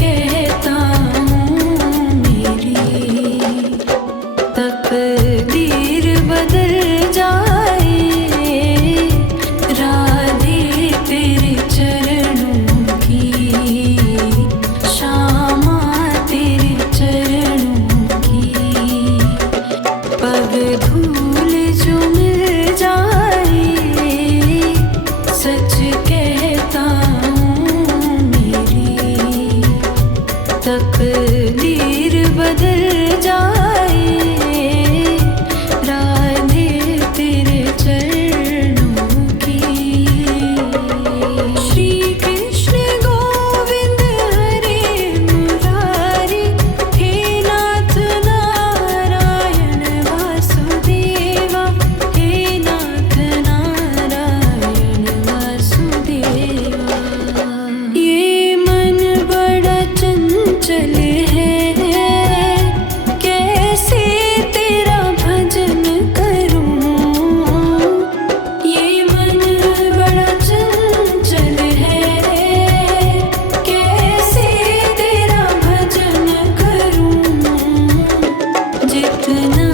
कहता हूँ मेरी तकदीर बदल जाए, राधे तेरे चरणों की, श्यामा तेरे चरणों की, पग धूल जो मिल जाए, सच कहता हूँ मेरी तकदीर बदल जाए, राधे तेरे चरणों की। श्री कृष्ण गोविंद हरे मुरारी, हे नाथ नारायण वासुदेवा, हे नाथ नारायण वासुदेवा। ये मन बड़ा चंचल है, कैसे तेरा भजन करूं। ये मन बड़ा चंचल है, कैसे तेरा भजन करूं। जितना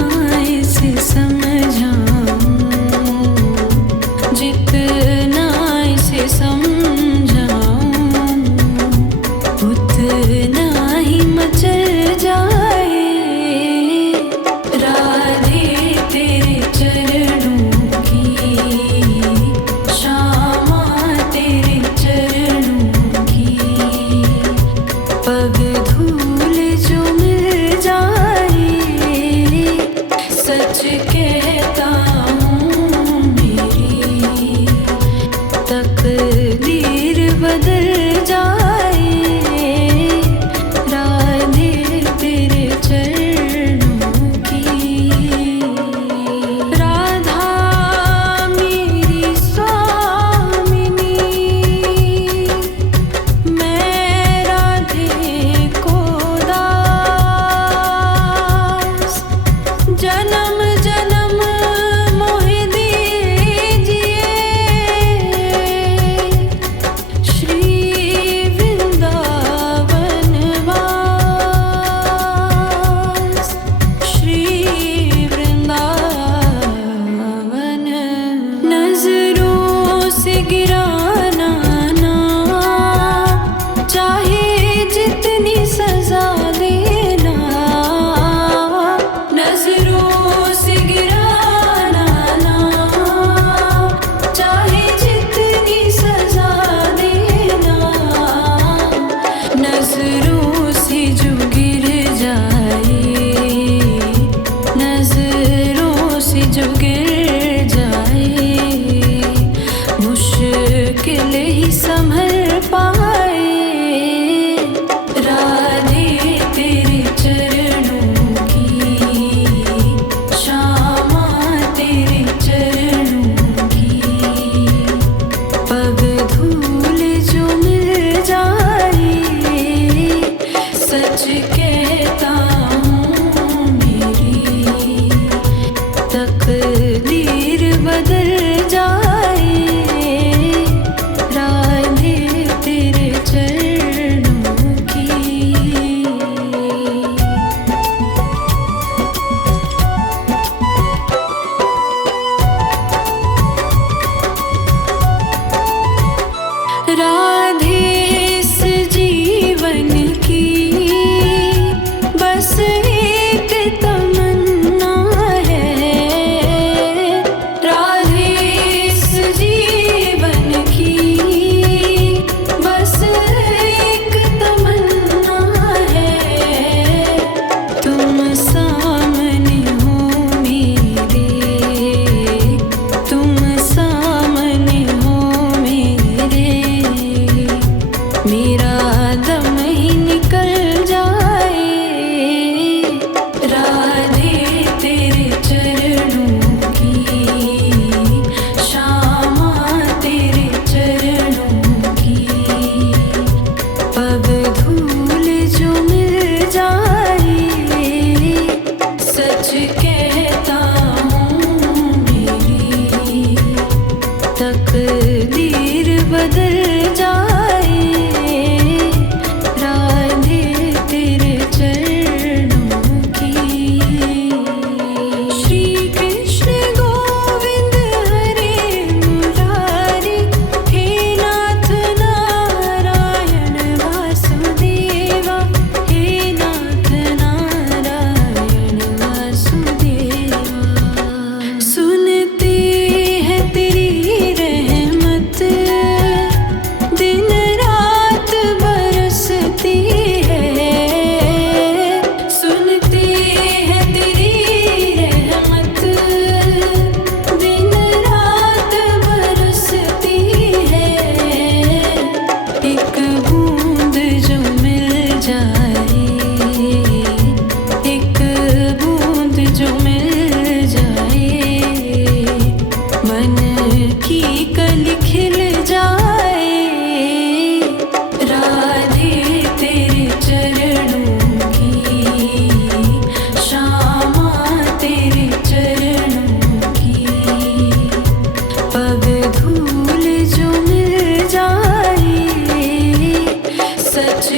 इसे समझाऊं, जितना इसे समझाऊं, उतना ही मचल जाए, राधे तेरे चरणों की, श्यामा तेरे चरणों की, पग धूल जो मिल जाए, सच कहता हूँ मेरी तकदीर बदल जाए, राधे तेरे चरणों की। राधा मेरी स्वामिनी, मैं राधे को दास, जन्म जन्म मोहि दीजिए, श्री वृंदावन वास, श्री वृंदावन। नजरों से गिराना ना, चाहे जितनी सजा देना, नजरों से गिराना ना, चाहे जितनी सजा देना, नजरों से जो गिर जाए, नजरों से जो गिर जाए, मुश्किल ही संभल पाए, राधे तेरे चरणों की, श्यामा तेरे चरणों की, पग धूल जो मिल जाए, सच कहता हूँ मेरी तकदीर बदल जाए, राधे तेरे चरणों की। राधे इस जीवन की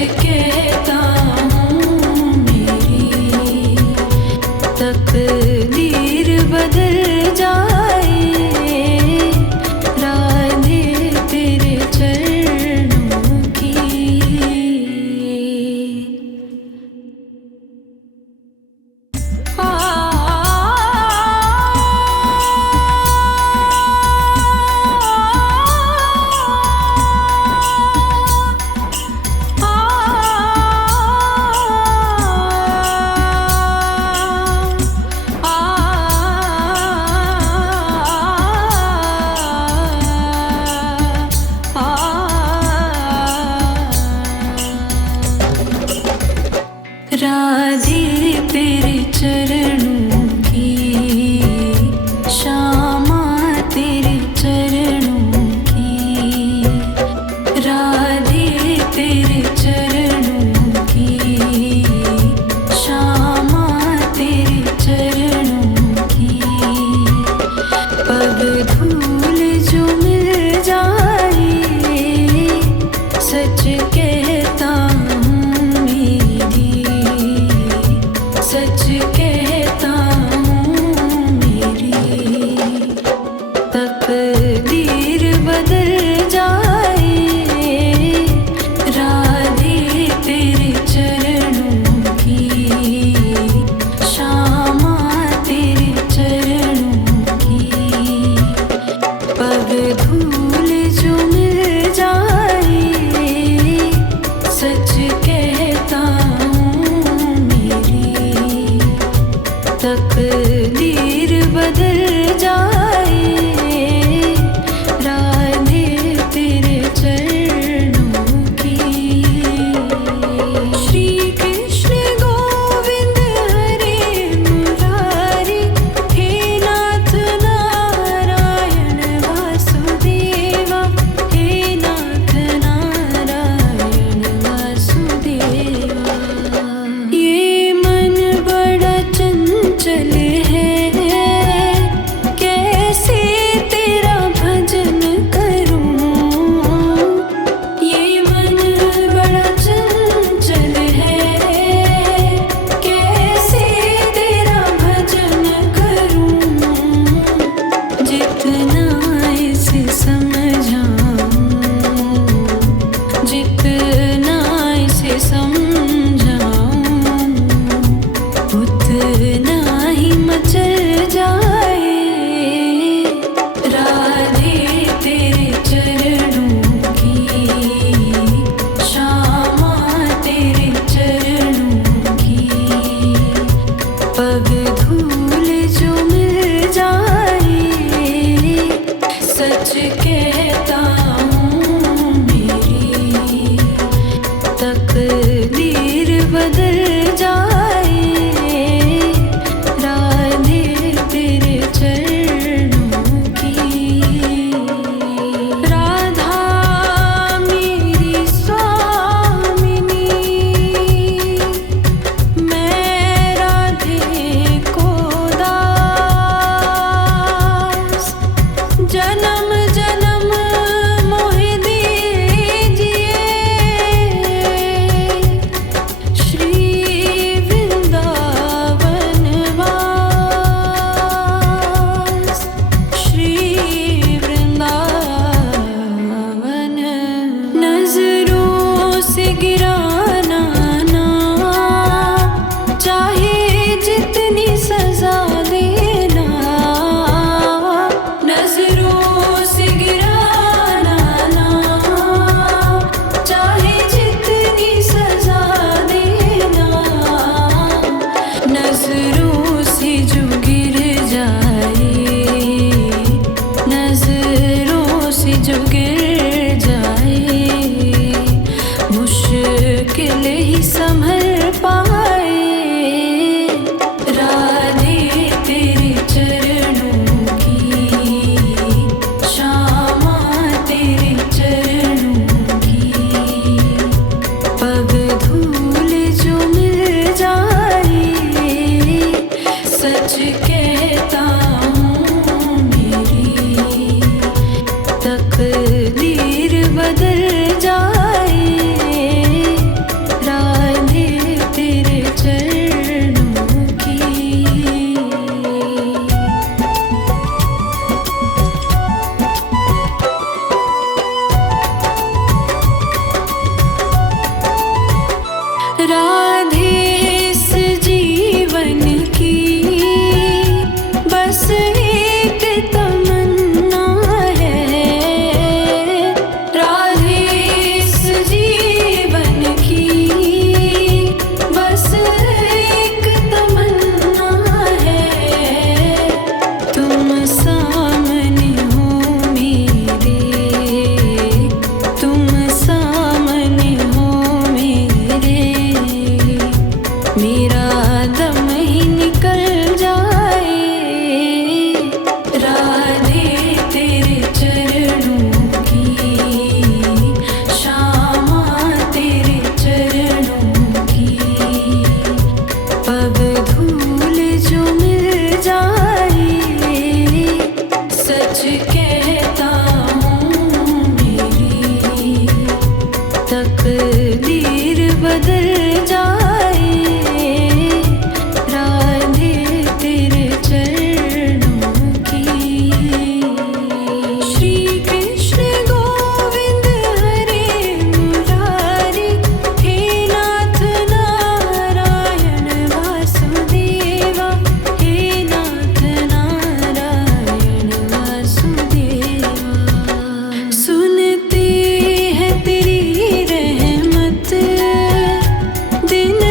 कहता हूँ मेरी तकदीर बदल जाए, राधे तेरे चरणों की। राधे तेरे चरणों की, श्यामा तेरे चरणों की, राधे तेरे चरणों की, श्यामा तेरे चरणों की। पग धूल जो मिल जाए, सच कहता सच कहता हूँ मेरी तकदीर बदल जाए, राधे तेरे चरणों की, श्यामा तेरे चरणों की। पग धूल जो मिल जाए, सच कहता तकदीर बदल जाए, राधे तेरे चरणों की। श्री कृष्ण गोविंद हरे मुरारी, हे नाथ नारायण वासुदेवा, हे नाथ नारायण वासुदेवा। ये मन बड़ा चंचल है, कैसे तेरा भजन करूं। ये मन बड़ा चंचल है, कैसे तेरा भजन करूं। जितना इसे समझाऊं, जितना इसे समझाऊं, उतना ही मचल जाए, राधे तेरे चरणों की, श्यामा तेरे चरणों की। पग धूल जो मिल जाए, सच कहता हूँ मेरी तकदीर बदल जाए, राधे तेरे चरणों की। राधा मेरी स्वामिनी, मैं राधे को दास, जन्म जन्म मोहि दीजिए, श्री वृंदावन वास, श्री वृंदावन। नजरों से गिराना ना, चाहे जितनी सजा देना। नजरों से गिराना ना, चाहे जितनी सजा देना। नजरों से जो गिर जाए, नजरों से जो गिर जाए, मुश्किल ही संभल पाए, राधे तेरे चरणों की, श्यामा तेरे चरणों की। पग धूल जो मिल जाए, सच कहता हूँ मेरी तकदीर बदल जाए, गुजर जाए, राधे तेरे चरणों की। श्री कृष्ण गोविंद हरे मुरारी, हे नाथ नारायण वासुदेवा, हे नाथ नारायण वासुदेवा। सुनते हैं तेरी रहमत, दिन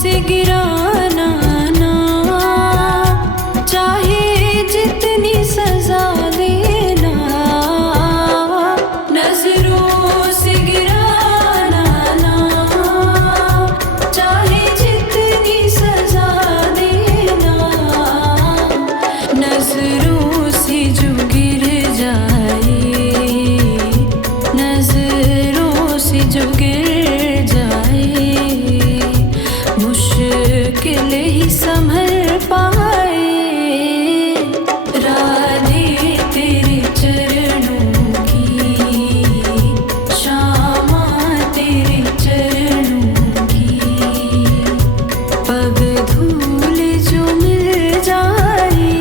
से गिराना ना, चाहे जितनी सजा देना। नजरों से गिराना ना, चाहे जितनी सजा देना। नजरों से जो गिर जाए, नजरों से जो गिर जाए, मुश्किल ही संभल पाए। राधे तेरे चरणों की, श्यामा तेरे चरणों की, पग धूल जो मिल जाए।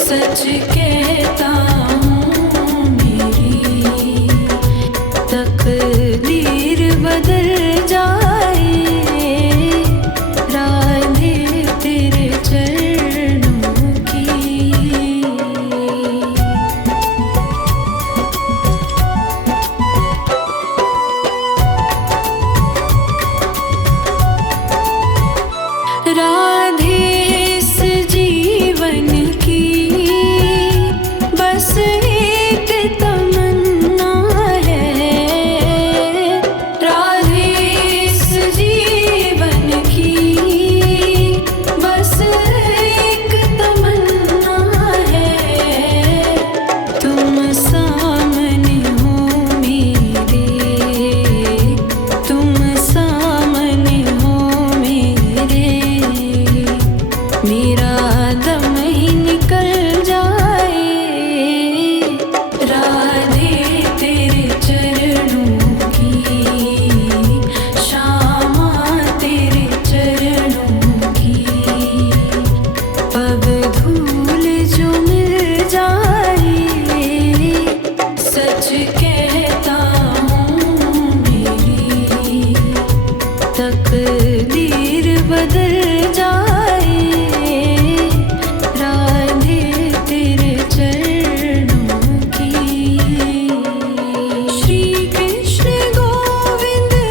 सच कहता हूँ मेरी तकदीर बदल जाए। राधे तेरे चरणों की। राधे इस जीवन की बस एक तमन्ना है। राधे इस जीवन की बस एक तमन्ना है। तुम सामने हो मेरे, तुम सामने हो मेरे, मेरा दम ही निकल जाए। राधे तेरे चरणों की, श्यामा तेरे चरणों की, पग धूल जो मिल जाए। सच कहता हूँ मेरी तकदीर बदल जाए। राधे तेरे चरणों की। राधे तेरे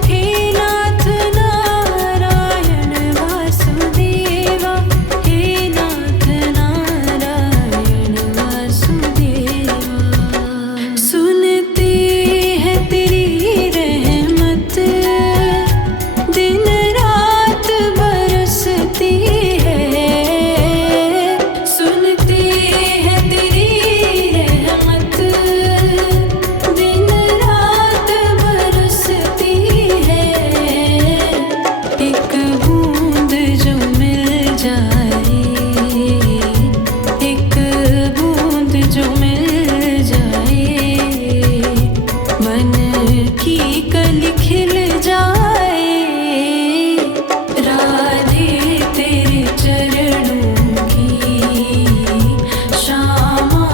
चरणों की, श्यामा तेरे चरणों की, पग धूल जो मिल जाए। सच कहता हूँ मेरी तकदीर बदल जाए। राधे तेरे चरणों की, श्यामा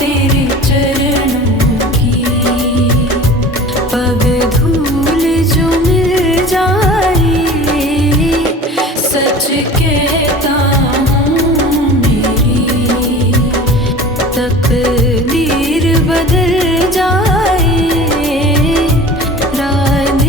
तेरे चरणों की, पग धूल जो मिल जाए। सच कहता हूँ मेरी तकदीर बदल जाए। राधे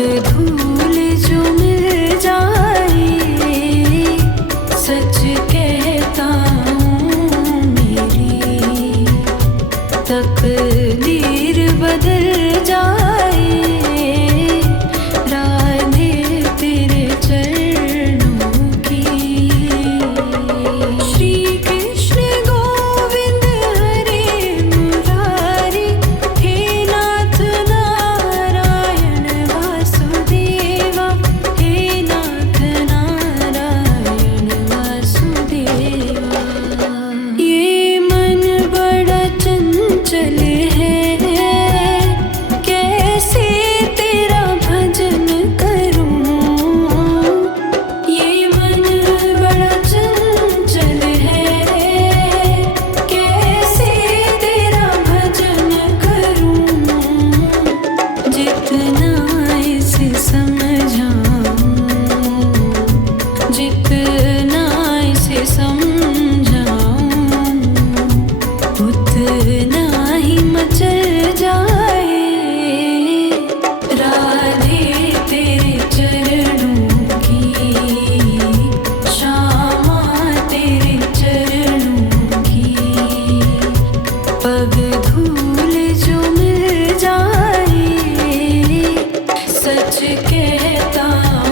धूल जो मिल जाए, सच कहता हूँ मेरी तकदीर बदल जाए। राधे तेरे चरणों की। श्री कृष्ण गोविंद हरे मुरारी, हे नाथ नारायण वासुदेवा, हे नाथ नारायण वासुदेवा। ये मन बड़ा चंचल है, कैसे तेरा भजन करूं। ये मन बड़ा चंचल है, कैसे तेरा भजन करूं। जितना इसे समझाऊं, जितना इसे समझाऊं, उतना ही मचल जाए। राधे तेरे चरणों की, श्यामा तेरे चरणों की। पग धूल जो मिल जाए, सच कहता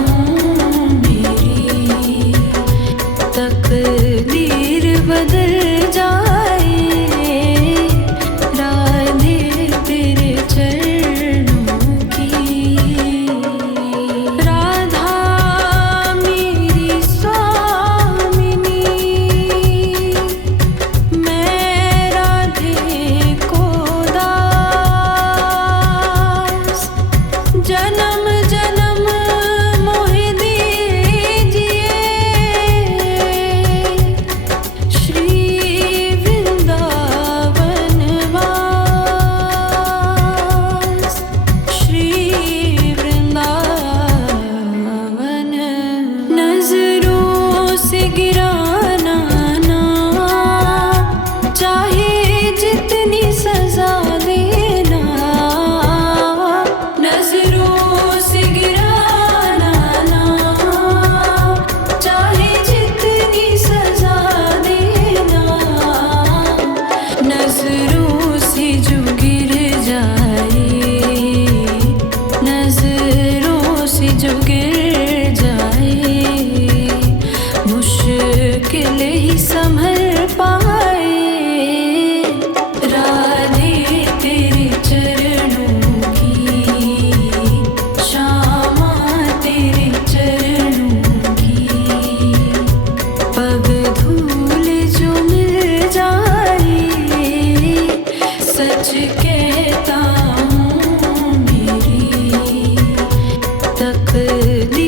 हूँ मेरी तकदीर बदल जाए। राधे तेरे चरणों की। राधा मेरी स्वामिनी, मैं राधे को दास। जन्म जन्म मोहि दीजिए, श्री वृंदावन वास, श्री वृंदावन। नजरों से गिराना ना, चाहे जितनी सजा देना। नजरों से गिराना ना, चाहे जितनी सजा देना। नजरों से जो गिर जाए, नजरों से जो गिर जाए, मुश्किल ही संभल पाए। राधे तेरे चरणों की, श्यामा तेरे चरणों की। पग धूल जो मिल जाए, सच कहता हूँ मेरी तकदीर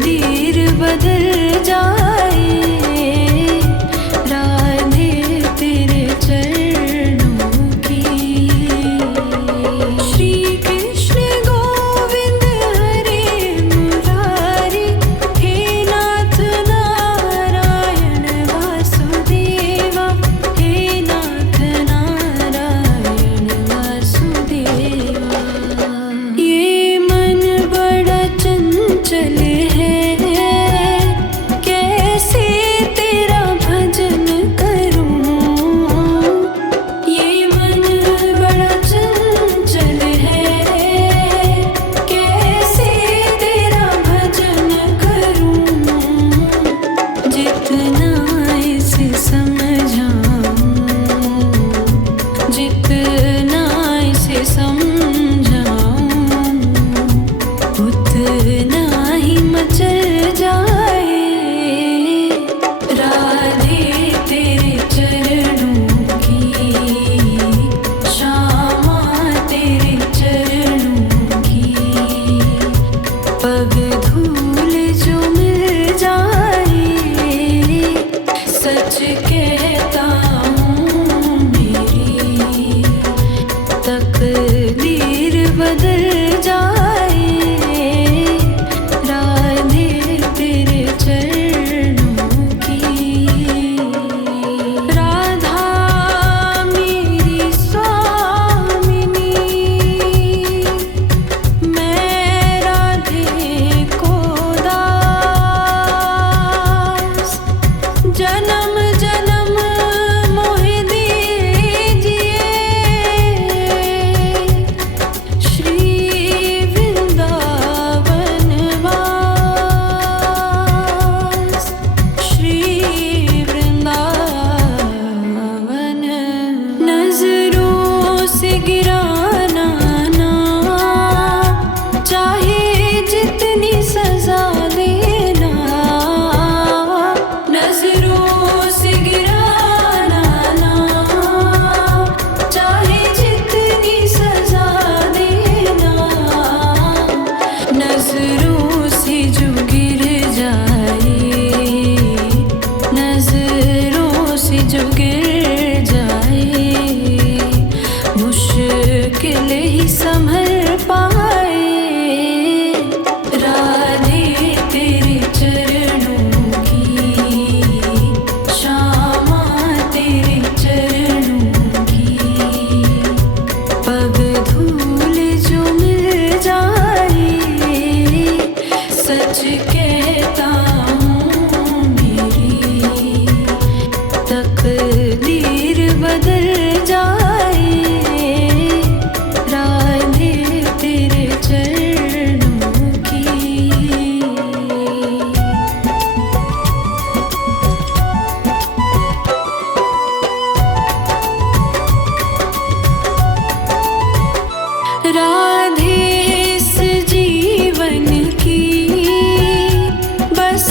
तकदीर बदल जाए, राधे तेरे चरणों की। श्री कृष्ण गोविंद हरे मुरारी, हे नाथ नारायण वासुदेवा, हे नाथ नारायण वासुदेवा। ये मन बड़ा चंचल है, कैसे तेरा भजन करूं। ये मन बड़ा चंचल है, कैसे तेरा भजन करूं। जितना इसे समझाऊं, जितना इसे समझाऊं, उतना ही मचल जाए, राधे तेरे चरणों की। श्यामा तेरे चरणों की, पग धूल जो मिल जाए, सच कहता हूँ मेरी तकदीर बदल जाए, राधे तेरे चरणों की। राधा मेरी स्वामिनी, मैं राधे को दास, जन्म जन्म मोहि दीजिए, श्री वृंदावन वास, श्री वृंदावन। नजरों से गिराना ना, चाहे जितनी सजा देना। नजरों से गिराना ना, चाहे जितनी सजा देना। नजरों से जो गिर जाए, नजरों से जो गिर जाए, मुश्किल ही संभल पाए, राधे तेरे चरणों की। श्यामा तेरे चरणों की, पग धूल जो मिल जाए, सच कहता हूँ मेरी तकदीर बदल जाए, राधे तेरे चरणों की। राधे इस जीवन की बस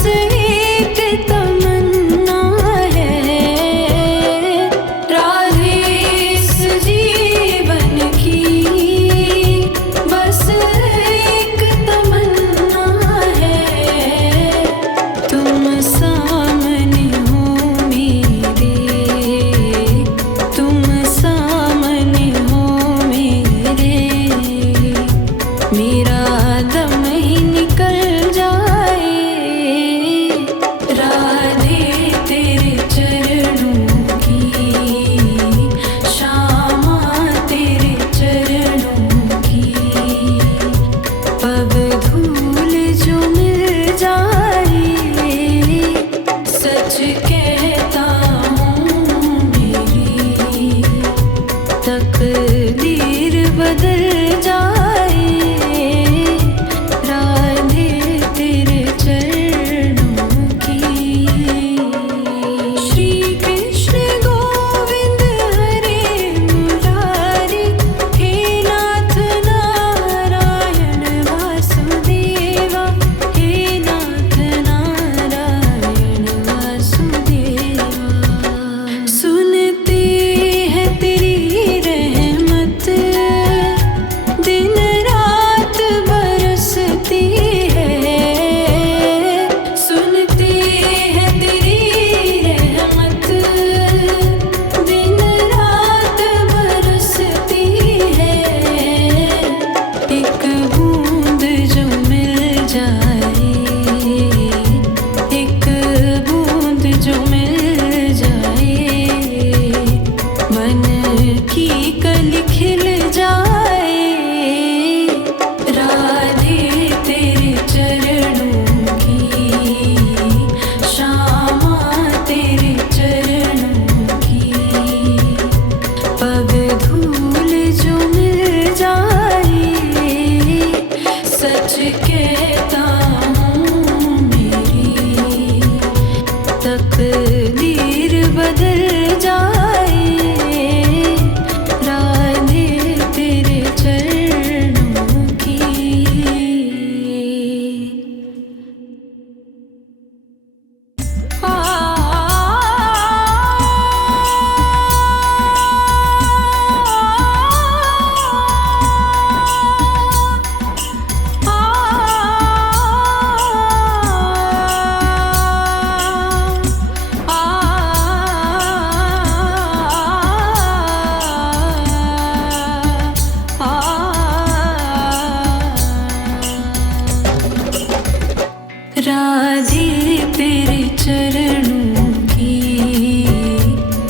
राधे तेरे चरणों की,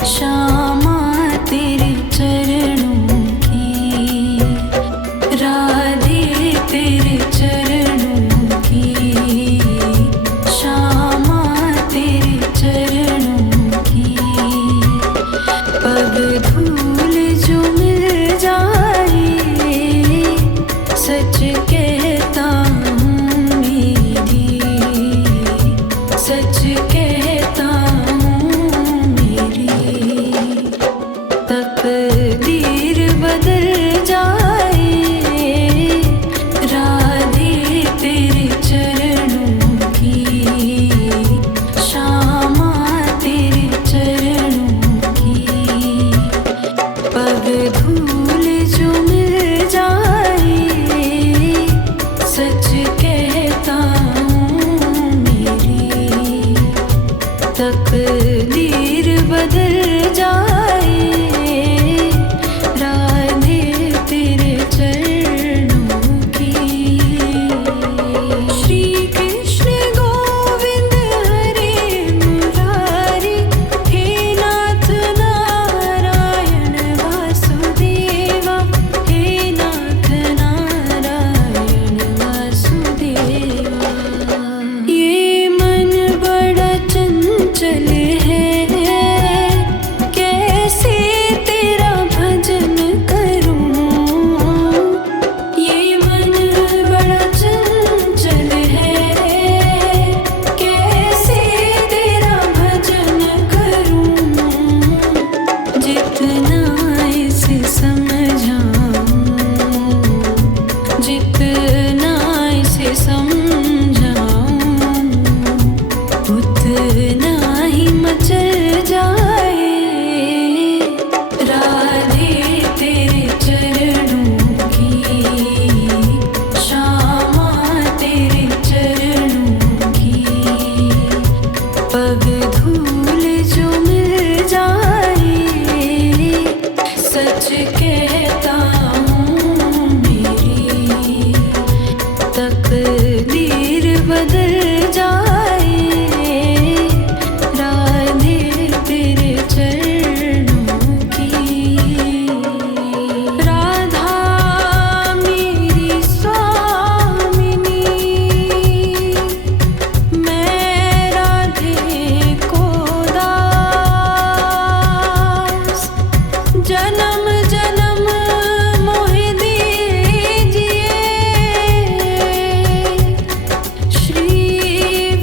श्यामा तेरे चरणों की, राधे तेरे चरणों की, श्यामा तेरे चरणों की। पग धूल जो मिल जाए, सच कहता हूँ मेरी, सच कहता हूँ मेरी। तकदीर बदल जाए, राधे तेरे चरणों की, श्यामा तेरे चरणों की। पग धूल जो मिल जाए, सच कहता हूँ मेरी। तकदीर बदल जाए, राधे तेरे चरणों की। श्री कृष्ण गोविंद हरे मुरारी, हे नाथ नारायण वासुदेवा, हे नाथ नारायण वासुदेवा। ये मन बड़ा चंचल है, कैसे तेरा भजन करूं। ये मन बड़ा चंचल है, कैसे तेरा भजन करूं। जितना इसे समझाऊं, जितना इसे समझाऊं, उतना ही मचल जाए। राधे तेरे चरणों की, श्यामा तेरे चरणों की। पग धूल जो मिल जाए, सच कहता हूँ मेरी। तकदीर बदल जाए, राधे तेरे चरणों की। राधा मेरी स्वामिनी, मैं राधे को दास। जन्म जन्म मोहि दीजिए, श्री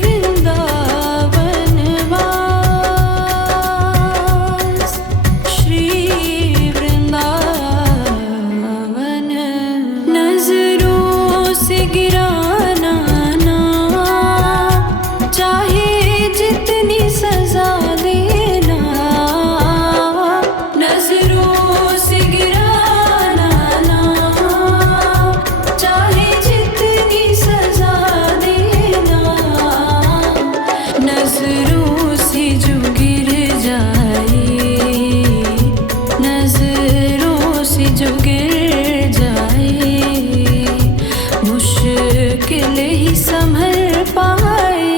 वृंदावन वास, श्री वृंदावन। नजरों से गिराना ना, चाहे जितनी सजा देना। नजरों से गिराना ना, चाहे जितनी सजा देना। नजरों से जो गिर जाए, नजरों से जो गिर जाए, मुश्किल ही संभल पाए।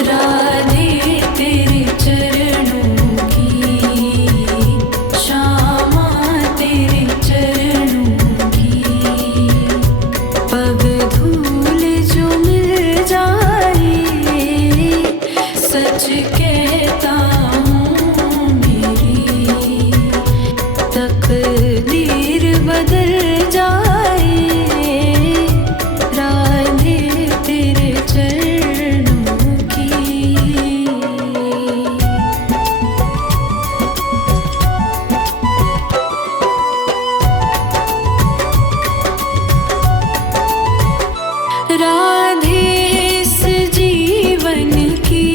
राधे तेरे चरणों की, श्यामा तेरे चरणों की। पग धूल जो मिल जाए, सच कहता हूँ मेरी। तकदीर बदल जाए, राधे तेरे चरणों की। राधे इस जीवन की,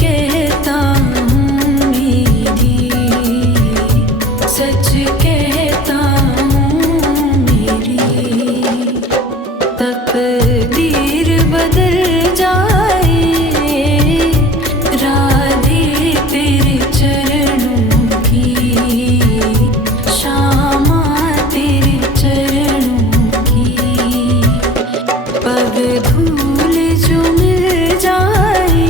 कहता हूँ मेरी, सच कहता हूँ मेरी। तकदीर बदल जाए राधे तेरे चरणों की, शामा तेरे चरणों की। पग धूल जो मिल जाए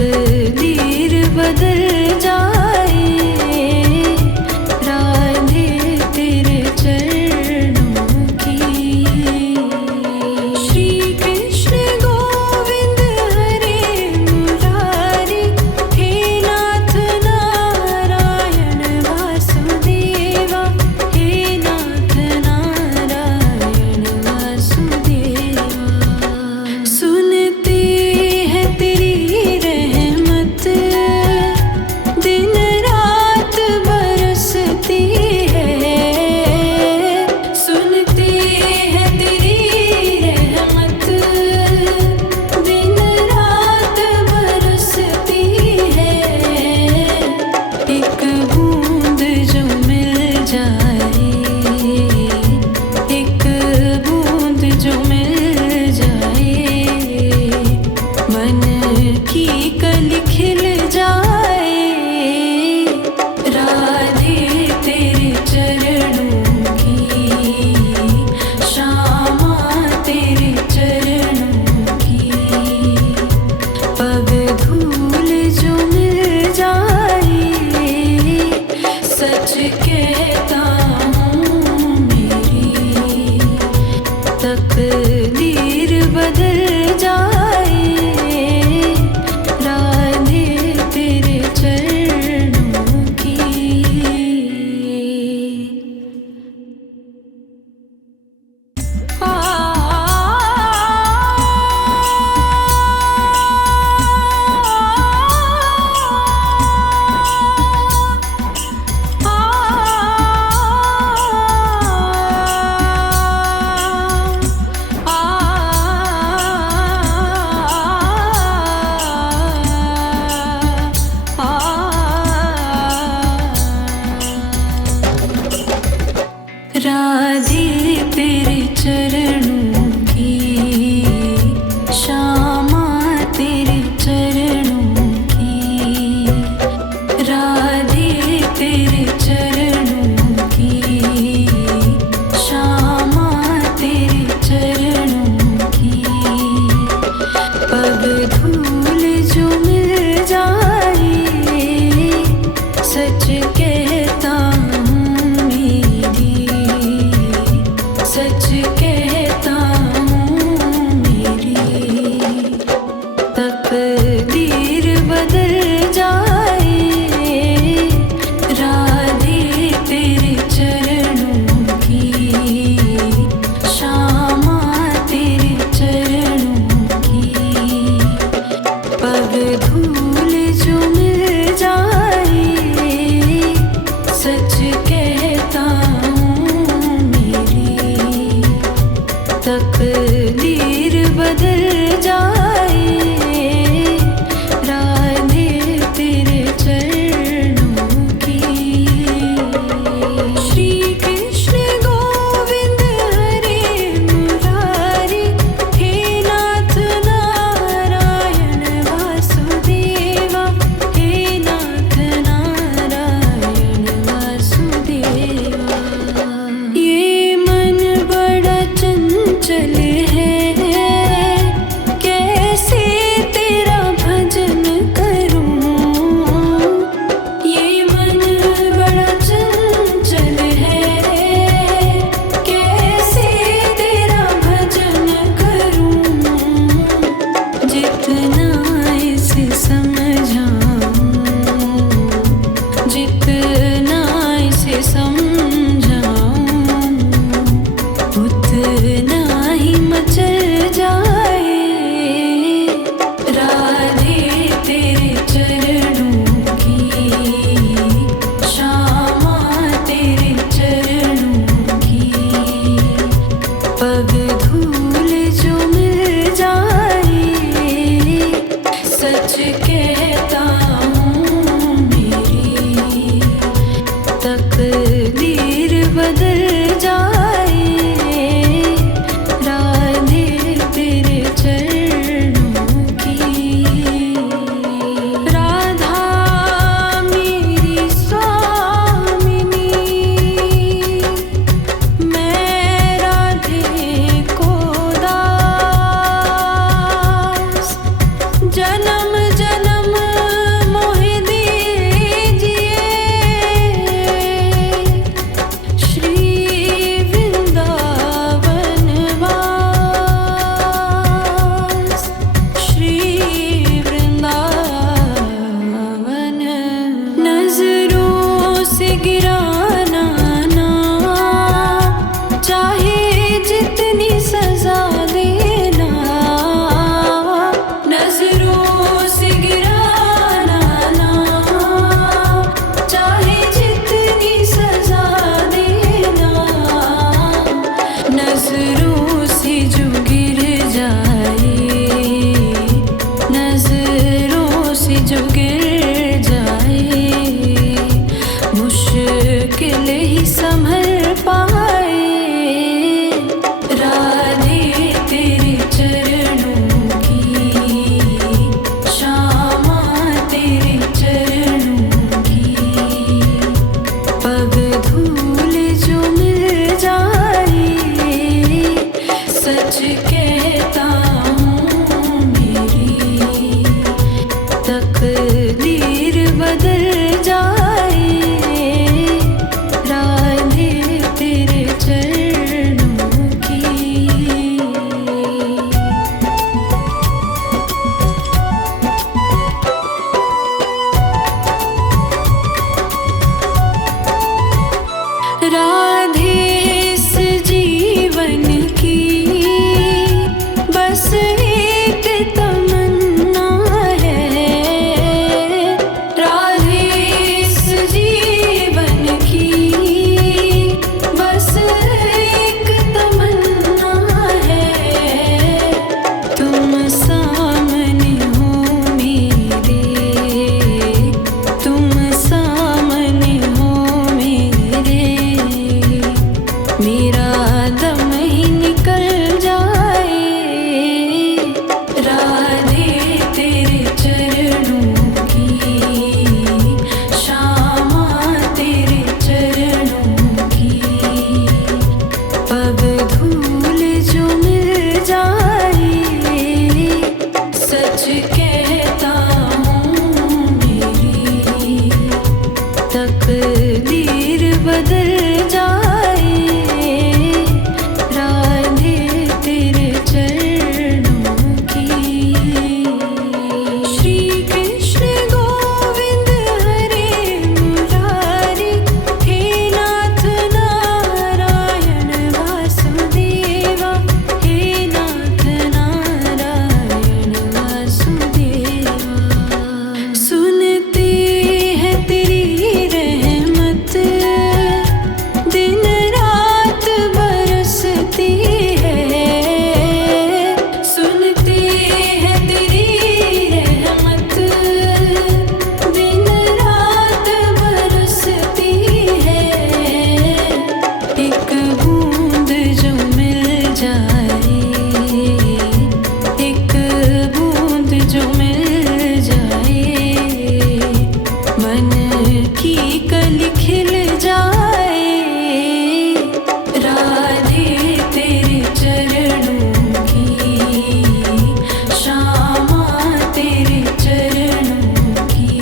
तकदीर बदल जाए, राधे तेरे चरणों की। श्री कृष्ण गोविंद हरे मुरारी, हे नाथ नारायण वासुदेवा, हे नाथ नारायण वासुदेवा। सुनते हैं तेरी रहमत, दिन रात बरसती है। सुनते हैं तेरी रहमत, दिन रात बरसती है। एक बूंद जो मिल जाए, एक बूंद जो मिल जाए, मन की कली खिल जाए। राधे तेरे चरणों की, श्यामा तेरे चरणों की। पग धूल जो मिल जाए, सच कहता हूँ मेरी तकदीर बदल जाए, राधे तेरे ही संभल पाए। राधे तेरे चरणों की, श्यामा तेरे चरणों की, पग धूल जो मिल जाए, सच कहता हूँ मेरी तकदीर बदल जाए। राधे तेरे चरणों की। राधे इस जीवन की बस एक तमन्ना है। राधे इस जीवन की बस एक तमन्ना है। तुम सामने हो मेरे, तुम सामने हो मेरे, मेरा दम ही निकल जाए। राधे तेरे चरणों की, श्यामा तेरे चरणों की, पग धूल जो मिल जाए, सच कहता हूँ मेरी तकदीर बदल जाए। राधे तेरे चरणों की। श्री कृष्ण गोविंद हरे मुरारी, हे नाथ नारायण वासुदेवा, हे नाथ नारायण वासुदेवा। सुनते हैं तेरी रहमत, दिन रात बरसती है। सुनते हैं तेरी रहमत, दिन रात बरसती है। एक बूंद जो मिल जाए, एक बूंद जो मिल जाए, मन की कली खिल जाए। राधे तेरे चरणों की, श्यामा तेरे चरणों की,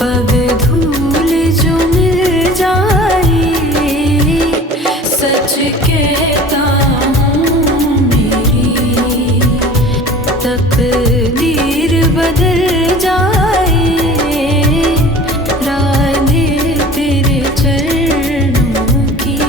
पग धूल जो मिल जाए, सच कहता हूँ मेरी तकदीर बदल जाए। राधे तेरे चरणों की।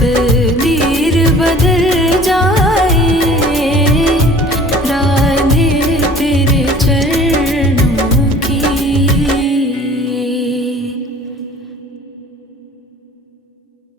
बात